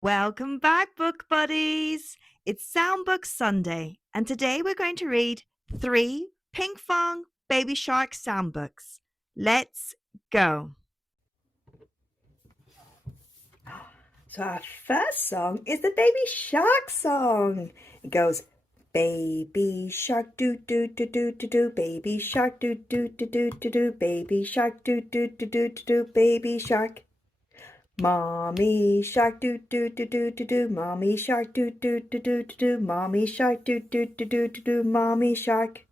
Welcome back, book buddies! It's Sound Book Sunday, and today we're going to read 3 Pinkfong Baby Shark Sound Books. Let's go! So our first song is the Baby Shark song. It goes, baby shark do do do do do do, baby shark do do do do do do, baby shark do do do do do do, baby shark. Mommy shark do do do do do do, mommy shark do do do do do do, mommy shark do do do do do do, mommy shark.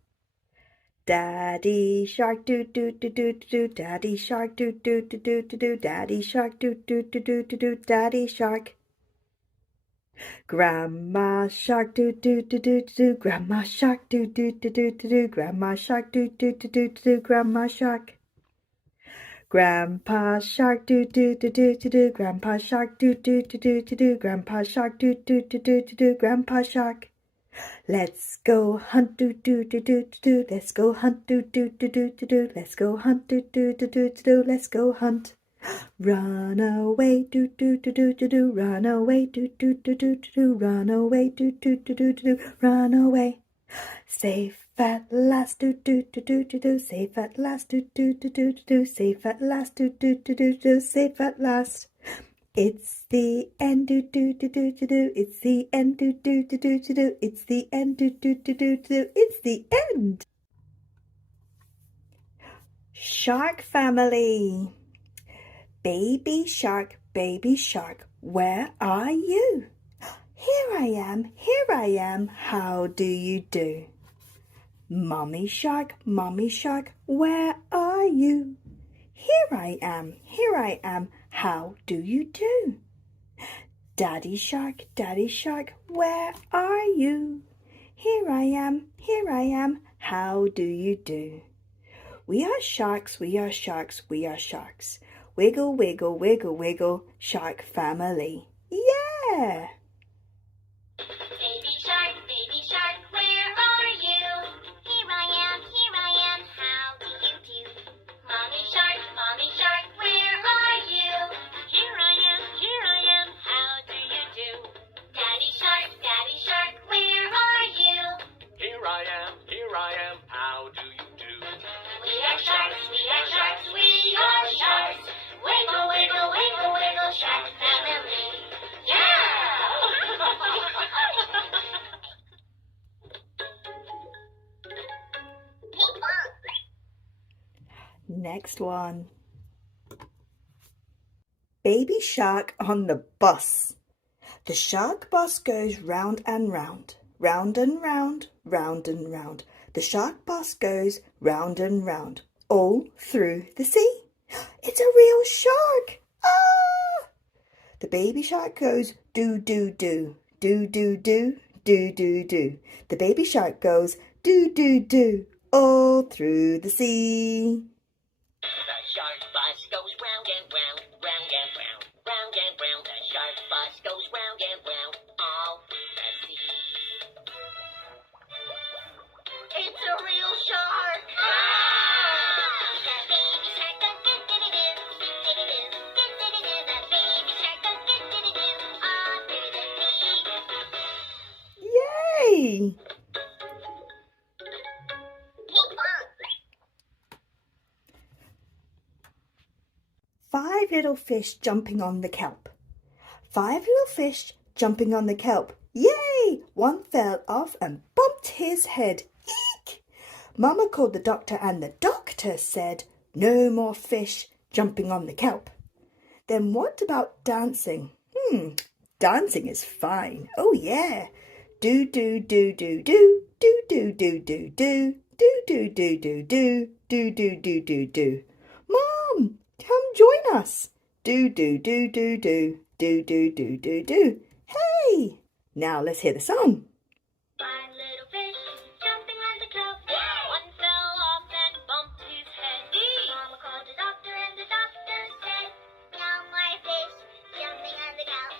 Daddy shark do do do do do do, daddy shark do do do do do do, daddy shark do do do do do do, daddy shark. Grandma shark do do do do do, grandma shark do do do do do, grandma shark do do do do do, grandma shark. Grandpa shark do do do do do, grandpa shark do do do do do, grandpa shark do do do do do, grandpa shark. Let's go hunt do do do do do, let's go hunt do do do do do, let's go hunt do do do do do, let's go hunt. Run away do do do do do, run away do do do do do, run away do do do do do, run away. Safe at last do do do do do, safe at last do do do do do, safe at last do do do do do, safe at last. It's the end do do do do do, it's the end do do do do do, it's the end do do do do do, it's the end. Shark family. Baby shark, where are you? Here I am, how do you do? Mommy shark, where are you? Here I am, how do you do? Daddy shark, where are you? Here I am, how do you do? We are sharks, Wiggle, wiggle, wiggle, wiggle, shark family. Yeah! Baby shark, where are you? Here I am, how do you do? Mommy shark, where are you? Here I am, how do you do? Daddy shark, where are you? Here I am, how do you do? We are sharks, we are sharks. Wiggle, wiggle, wiggle, wiggle, shark family. Yeah! Next one. Baby shark on the bus. The shark bus goes round and round, round and round, round and round. The shark bus goes round and round, all through the sea. It's a real shark! Ah! The baby shark goes do do do, do do do, do do do. The baby shark goes do do do, all through the sea. The shark bus goes round and round, round and round, round and round. The shark bus goes round and round, all through the sea. It's a real shark! That baby shark goes do-do-do-do, do-do-do-do, do-do-do-do. That baby shark goes do-do-do-do, all through the sea. Yay! Five little fish jumping on the kelp. 5 little fish jumping on the kelp. Yay! One fell off and bumped his head. Eek! Mama called the doctor and the doctor said, no more fish jumping on the kelp. Then what about dancing? Dancing is fine. Oh yeah. Do do do do do, do do do do do, do do do do do, do do do do do. Mom, come join us. Do do do do do, do do do do do. Hey! Now let's hear the song. 5 little fish jumping on the kelp. One fell off and bumped his head. Mama called the doctor and the doctor said, no more fish jumping on the kelp.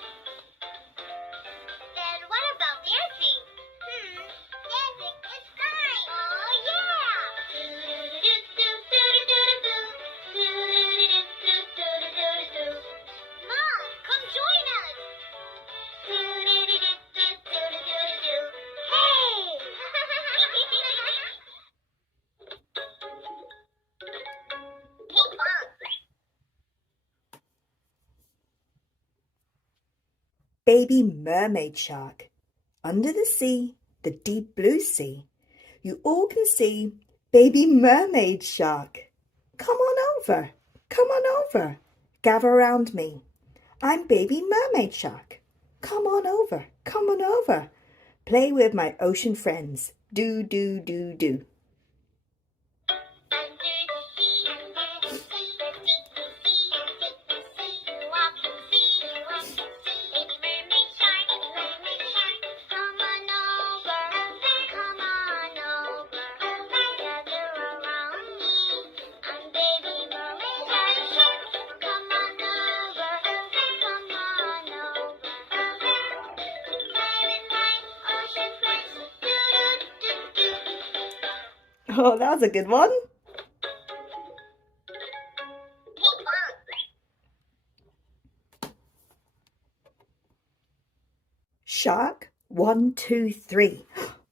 Then what about dancing? Dancing is fine. Oh yeah! Do do do do do do do do do. baby mermaid shark. Under the sea, the deep blue sea, you all can see baby mermaid shark. Come on over, come on over, gather around me. I'm baby mermaid shark. Come on over, come on over. Play with my ocean friends. Do, do, do, do. Oh, that was a good one. Shark, 1, 2, 3.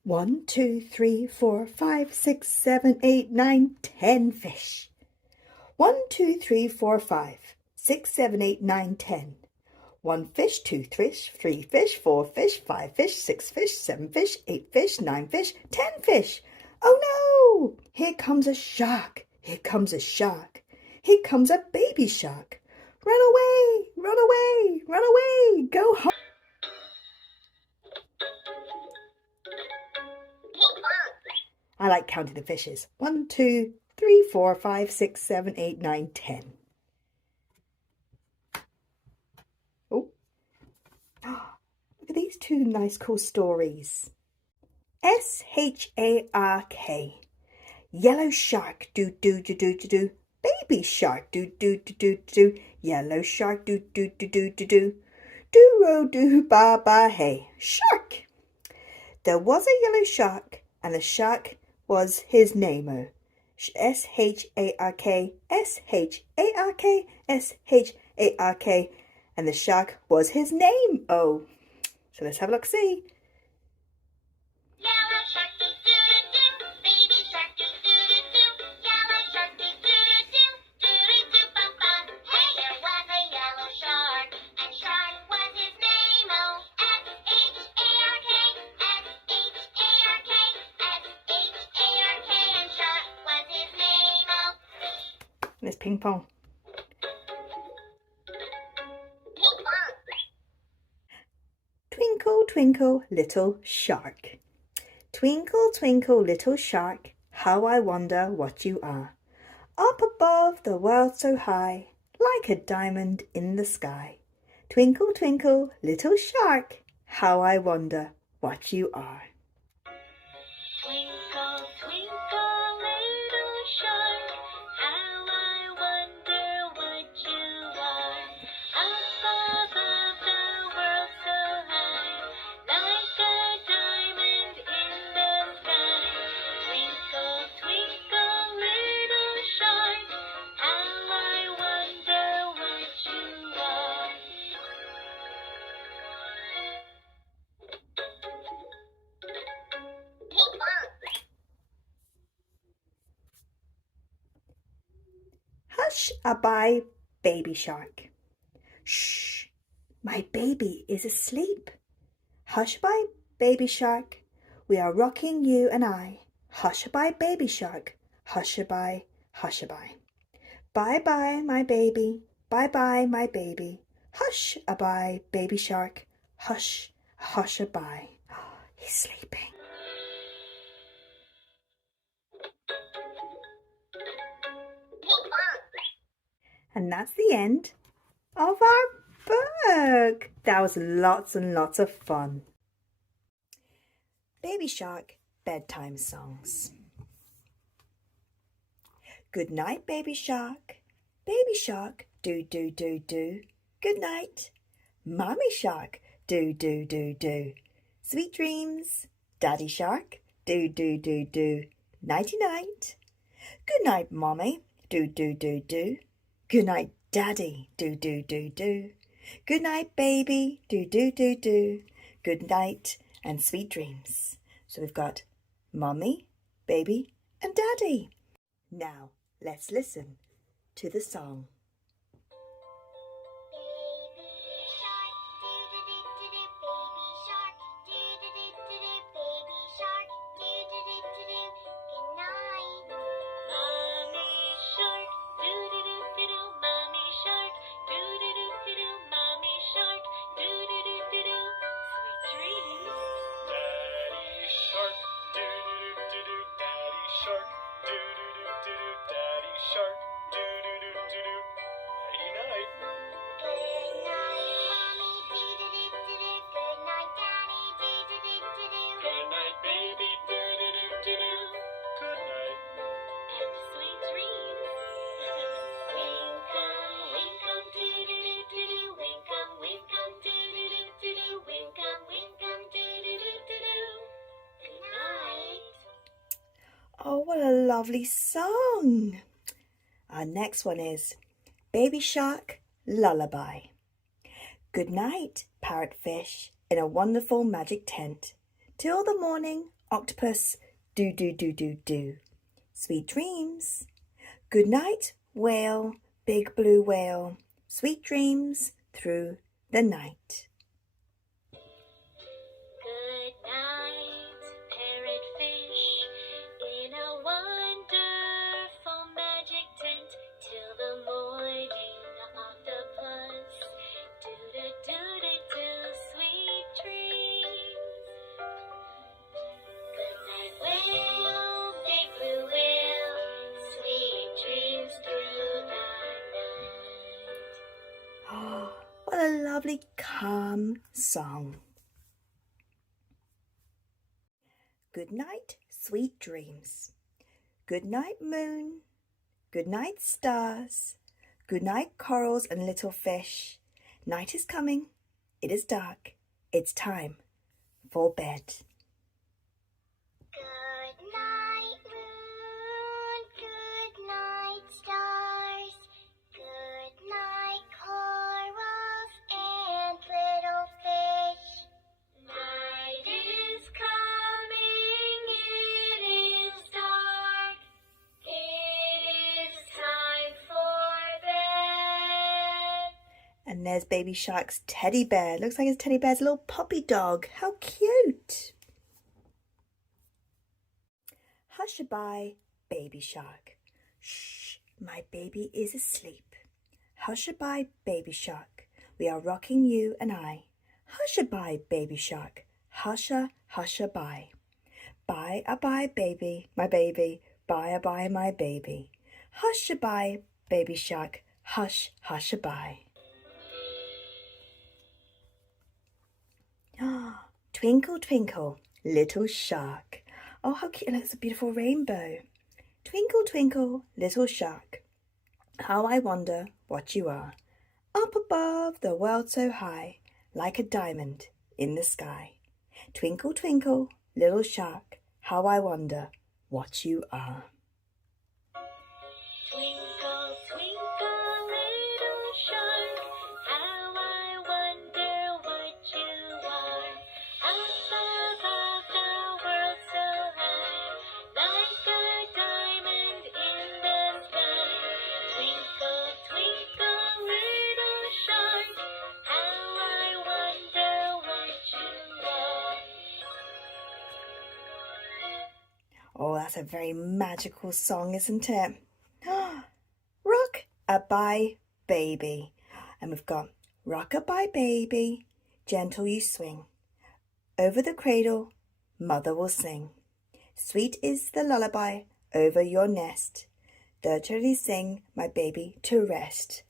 1, 2, 3, 4, 5, 6, 7, 8, 9, 10 fish. 1, 2, 3, 4, 5, 6, 7, 8, 9, 10. 1 fish, 2 fish, 3 fish, 4 fish, 5 fish, 6 fish, 7 fish, 8 fish, 9 fish, 10 fish. Oh no! Here comes a shark. Here comes a shark. Here comes a baby shark. Run away! Run away! Run away! Go home! I like counting the fishes. 1, 2, 3, 4, 5, 6, 7, 8, 9, 10. Oh, look at these two nice cool stories. S-H-A-R-K. Yellow shark, do do do do do do. Baby shark, do do do do do. Yellow shark, do do do do do do. Do ro do ba ba hey. Shark. There was a yellow shark, and the shark was his name-o. S-H-A-R-K, S-H-A-R-K, S-H-A-R-K, and the shark was his name-o. So let's have a look-see. Yellow shark do do do do, baby shark do do do do. Yellow shark do do do do, do ba ba. Hey, there was a yellow shark, and shark was his name-o. S-H-A-R-K, S-H-A-R-K, S-H-A-R-K, and shark was his name-o. Let's ping pong. Twinkle, twinkle, little shark. Twinkle, twinkle, little shark, how I wonder what you are. Up above the world so high, like a diamond in the sky. Twinkle, twinkle, little shark, how I wonder what you are. Twinkle, twinkle, little shark, how I wonder what you are. Up above the world so high, like a diamond in the sky. Twinkle, twinkle, little shark, how I wonder what you are. Hush-a-bye, baby shark. Shh, my baby is asleep. Hush-a-bye, baby shark. We are rocking you and I. Hush-a-bye, baby shark. Hush-a-bye, hush-a-bye. Bye-bye, my baby. Bye-bye, my baby. Hush-a-bye, baby shark. Hush, hush-a-bye. He's sleeping. And that's the end of our book. That was lots and lots of fun. Baby Shark Bedtime Songs. Good night, Baby Shark. Baby Shark, do, do, do, do. Good night. Mommy Shark, do, do, do, do. Sweet dreams. Daddy Shark, do, do, do, do. Nighty night. Good night, Mommy, do, do, do, do. Good night, Daddy, do, do, do, do. Good night, baby, do, do, do, do. Good night and sweet dreams. So we've got Mommy, Baby, and Daddy. Now, let's listen to the song. Baby shark, do do do do do. Oh, what a lovely song. Our next one is Baby Shark Lullaby. Good night, parrotfish, in a wonderful magic tent. Till the morning, octopus, do do do do do. Sweet dreams. Good night, whale, big blue whale. Sweet dreams through the night. Good night, parrotfish, in a wonderful magic tent. Till the morning, octopus, do-do-do-do-do, sweet dreams. Good night, whale, big blue whale, sweet dreams through the night. Oh, what a lovely, calm song. Good night, sweet dreams. Good night, moon. Good night, stars. Good night, corals and little fish. Night is coming. It is dark. It's time for bed. Good night, moon. Good night, stars. Good night, corals and little fish. Night is coming. It is dark. It is time for bed. And there's Baby Shark's teddy bear. Looks like his teddy bear's a little puppy dog. How cute. Hush-a-bye, Baby Shark. Shh, my baby is asleep. Hush-a-bye, Baby Shark. We are rocking you and I. Hush-a-bye, Baby Shark. Hush-a-bye. Bye-a-bye, baby, my baby. Bye-a-bye, my baby. Hush-a-bye, Baby Shark. Hush, hush-a-bye. Twinkle, twinkle, little shark. Oh, how cute. That's a beautiful rainbow. Twinkle, twinkle, little shark. How I wonder what you are. Up above the world so high, like a diamond in the sky. Twinkle, twinkle, little shark. How I wonder what you are. Twinkle, twinkle, little shark, how I wonder what you are. Up above the world so high, like a diamond in the sky. Twinkle, twinkle, little shark, how I wonder what you are. Oh, that's a very magical song, isn't it? Rockabye baby. And we've got rockabye baby, gentle you swing. Over the cradle, mother will sing. Sweet is the lullaby over your nest. Dirtily sing, my baby, to rest.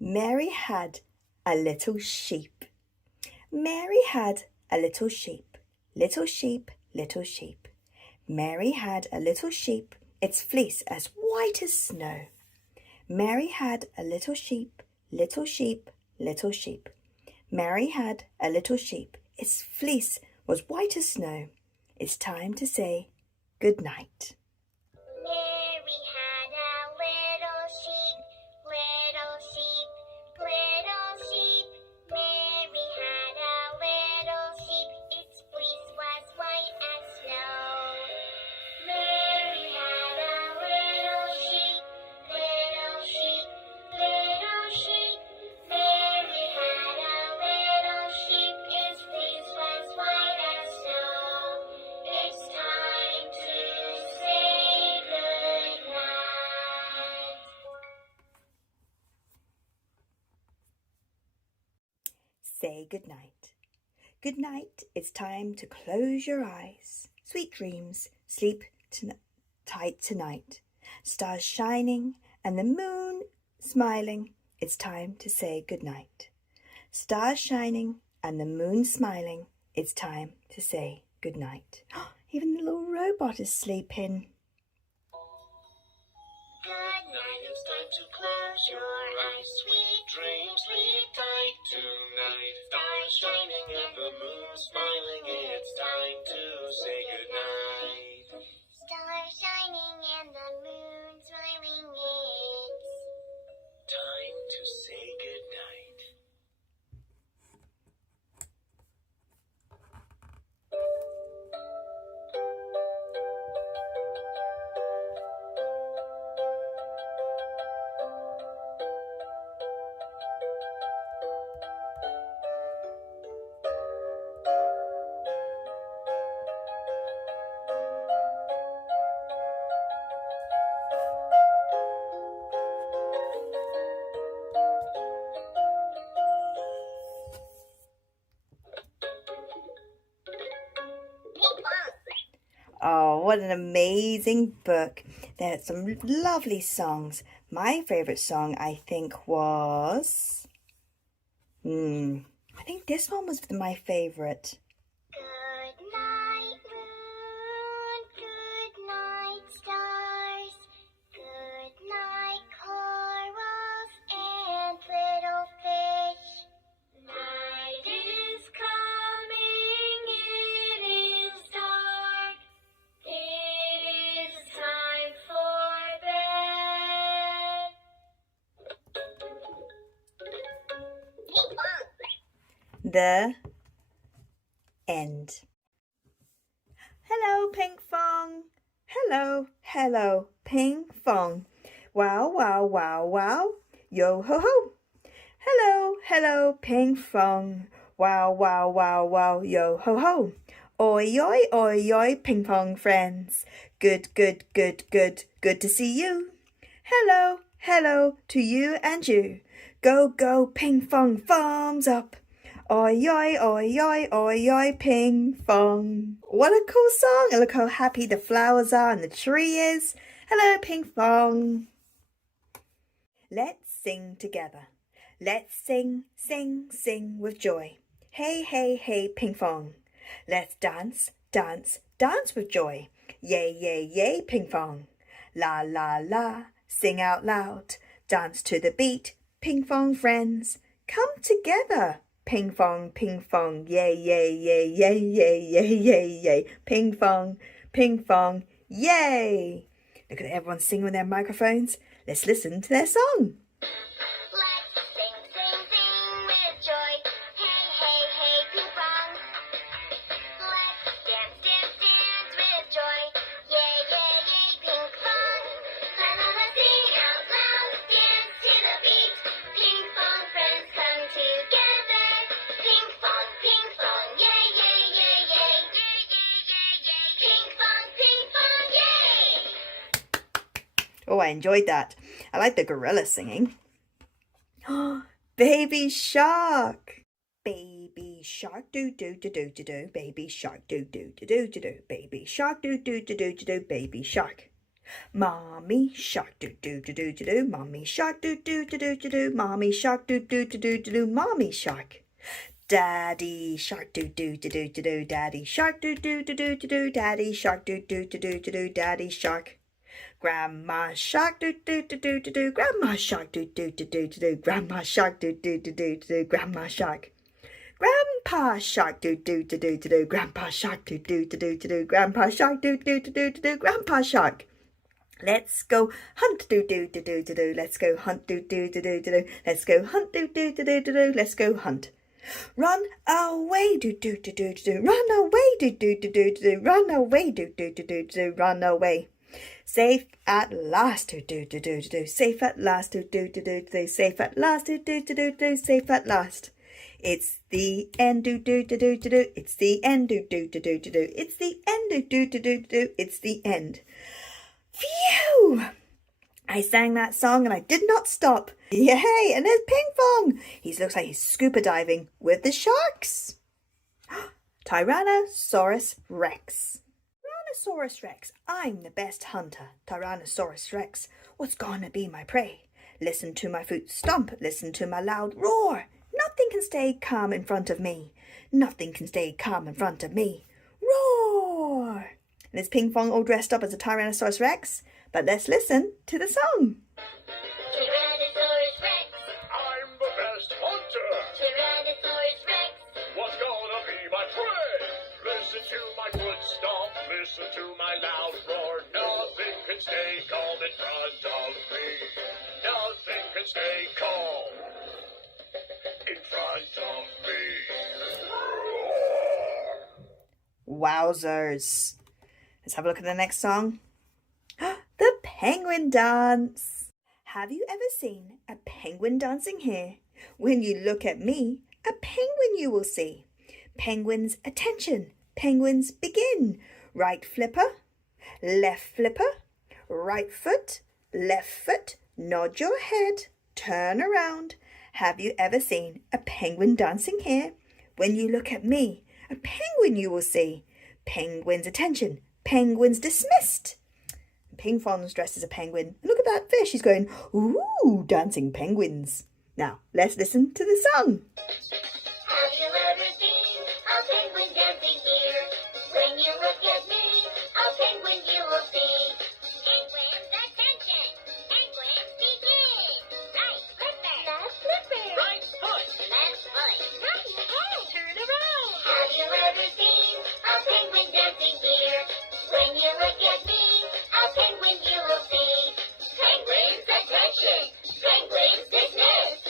Mary had a little sheep. Mary had a little sheep. Little sheep, little sheep. Mary had a little sheep, its fleece as white as snow. Mary had a little sheep, little sheep, little sheep. Mary had a little sheep, its fleece was white as snow. It's time to say good night. Mary had a little sheep, little sheep, little sheep. Mary had a little sheep, its fleece was white as snow. Mary had a little sheep, little sheep, little sheep. Mary had a little sheep, its fleece was white as snow. It's time to say good night. Say good night. Good night, it's time to close your eyes. Sweet dreams, sleep tight tonight. Stars shining and the moon smiling. It's time to say good night. Stars shining and the moon smiling. It's time to say good night. Even the little robot is sleeping. Good night. It's time to close your eyes. Sweet dreams, sleep tight tonight. Stars shining and the moon smiling. It's time to say goodnight. Stars shining and the moon smiling. It's Time to say goodnight. Oh, what an amazing book. There's some lovely songs. My favourite song, I think, was... I think this one was my favourite. good night, moon. Good night, stars. Good night, corals and little fish. Night is coming. It is dark. It is time for bed. The end. Hello, Pinkfong. Hello, Pinkfong. Wow, wow, wow, wow. Yo ho ho. Hello, Pinkfong. Wow, wow, wow, wow. Yo ho ho. Oi, Pinkfong friends. Good to see you. Hello to you and you. Go, Pinkfong, thumbs up. Oi, Pinkfong. What a cool song. And look how happy the flowers are and the tree is. Hello, Pinkfong. Let's sing together. Let's sing with joy. Hey, Pinkfong. Let's dance with joy. Yay, Pinkfong. La, sing out loud. Dance to the beat. Pinkfong friends, come together. Pinkfong, yay. Pinkfong, yay. Look at everyone singing with their microphones. Let's listen to their song. Let's sing with joy. Hey, Pinkfong. Let's dance with joy. Yay, Pinkfong. La, sing out loud. Dance to the beat. Pinkfong friends come together. Pinkfong, yay. Pinkfong, yay. Oh, I enjoyed that. I like the gorilla singing. Baby shark. Baby shark do. Baby shark do. Baby shark do. Baby shark. Mommy shark do. Mommy shark do. Mommy shark do. Mommy shark. Daddy shark do. Daddy shark do. Daddy shark do. Daddy shark. Grandma shark do. Grandma shark do. Grandma shark do. Grandma shark. Grandpa shark do. Grandpa shark do. Grandpa shark do. Grandpa shark. Let's go hunt do. Let's go hunt do. Let's go hunt do. Let's go hunt. Run away do. Run away do. Run away do. Run away. Safe at last do. Safe at last do. Safe at last do. Safe at last. It's the end do. It's the end do. It's the end do. It's the end. Phew! I sang that song and I did not stop. Yay! And there's Pinkfong. He looks like he's scuba diving with the sharks. Tyrannosaurus Rex. Tyrannosaurus Rex, I'm the best hunter. Tyrannosaurus Rex, what's gonna be my prey? Listen to my foot stomp, listen to my loud roar. Nothing can stay calm in front of me. Nothing can stay calm in front of me. Roar! And is Pinkfong all dressed up as a Tyrannosaurus Rex? But let's listen to the song. Tyrannosaurus Rex. I'm the best hunter. Tyrannosaurus Rex. What's gonna be my prey? Listen to my foot stomp, listen to my loud roar. Nothing can stay calm in front of me. Nothing can stay calm in front of me. Wowzers. Let's have a look at the next song. The penguin dance. Have you ever seen a penguin dancing here? When you look at me, a penguin you will see. Penguins, attention. Penguins, begin. Right flipper, left flipper, right foot, left foot. Nod your head, turn around. Have you ever seen a penguin dancing here? When you look at me, a penguin you will see. Penguins, attention. Penguins, dismissed. Pinkfong's dressed as a penguin. Look at that fish. He's going, ooh, dancing penguins. Now, let's listen to the song. Have you ever seen a penguin dancing here? When you look at me, a penguin you will see. Penguins, attention! Penguins, begin! Right flipper! Left flipper! Right foot. Left foot! Right head. Turn around. Have you ever seen a penguin dancing here? When you look at me, a penguin you will see. Penguins, attention! Penguins, dismissed!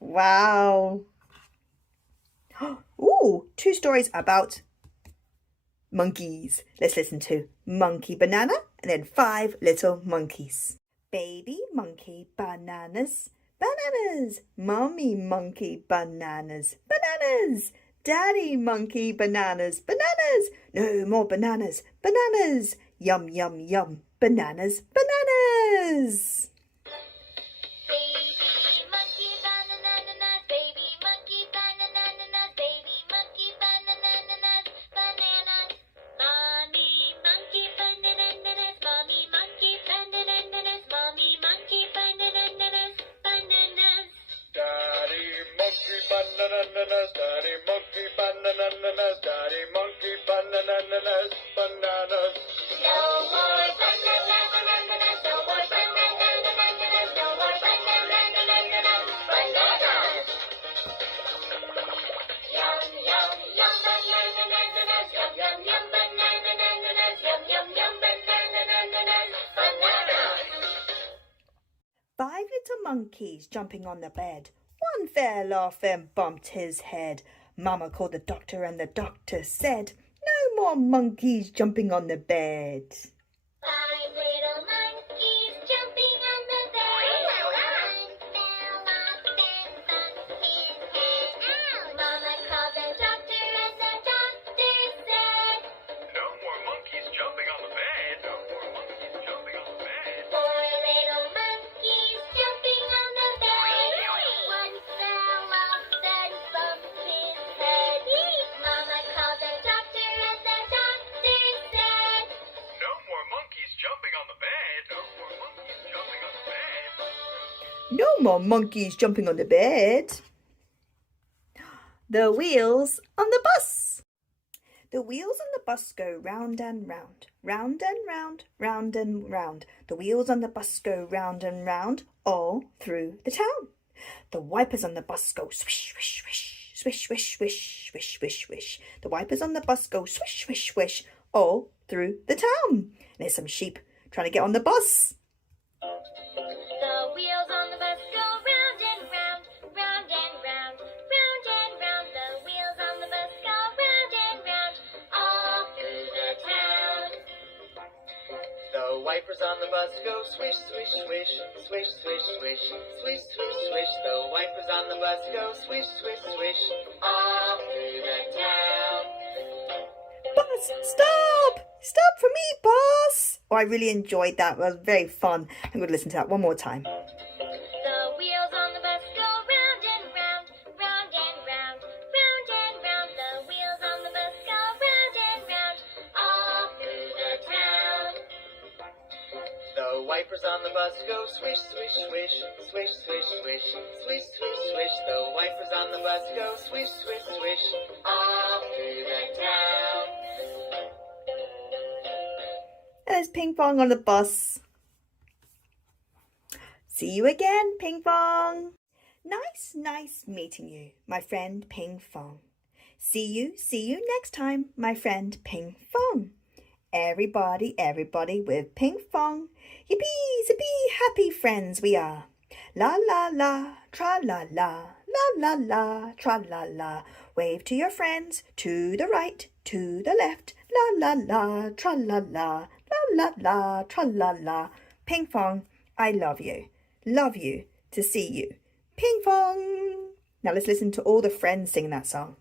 Wow. Ooh, 2 stories about monkeys. Let's listen to Monkey Banana and then 5 little monkeys. Baby monkey bananas, bananas. Mommy monkey bananas, bananas. Daddy monkey bananas, bananas. No more bananas, bananas. Yum, yum, yum. Bananas, bananas. Baby monkey bananas, baby monkey bananas, baby monkey bananas, bananas. Mommy monkey bananas. Mommy monkey bananas. Mommy monkey bananas. Bananas. Daddy monkey bananas, daddy monkey bananas, daddy monkey bananas, bananas. No more bananas, no more bananas, no more bananas, bananas. Yum, yum, yum, bananas, yum, yum, yum, bananas, yum, yum, yum, bananas, bananas. 5 little monkeys jumping on the bed. One fell off and bumped his head. Mama called the doctor and the doctor said, no more monkeys jumping on the bed. 5 little monkeys jumping on the bed. One fell off and bumped his head. Ow! Mama called the doctor and the doctor said, No more monkeys jumping on the bed. No more monkeys jumping on the bed. 4 little monkeys jumping on the bed. One fell off and bumped his head. Mama called the doctor and the doctor said, No more monkeys jumping on the bed. No more monkeys jumping on the bed. No more monkeys jumping on the bed. The wheels on the bus. The wheels on the bus go round and round, round and round, round and round. The wheels on the bus go round and round, all through the town. The wipers on the bus go swish, swish, swish, swish, swish, swish, swish, swish, swish. The wipers on the bus go swish, swish, swish, all through the town. And there's some sheep trying to get on the bus. the wheels on the bus go round and round, round and round, round and round. The wheels on the bus go round and round, all through the town. The wipers on the bus go swish, swish, swish, swish, swish, swish, swish, swish, swish. The wipers on the bus go swish, swish, swish, all through the town. Bus, stop! Stop for me, boss! Oh, I really enjoyed that. It was very fun. I'm going to listen to that one more time. The wheels on the bus go round and round, round and round, round and round. The wheels on the bus go round and round, all through the town. The wipers on the bus go swish, swish, swish, swish, swish, swish, swish, swish, swish. The wipers on the bus go swish, swish, swish, all through the town. And there's Pinkfong on the bus. See you again, Pinkfong. Nice meeting you, my friend Pinkfong. See you next time, my friend Pinkfong. Everybody with Pinkfong. Yippee, zippee, happy friends we are. La la la, tra la la, la la la, tra la la. Wave to your friends, to the right, to the left. La la la, tra la la, la la la, tra la la. Pinkfong, I love you. Love you to see you. Pinkfong. Now let's listen to all the friends sing that song.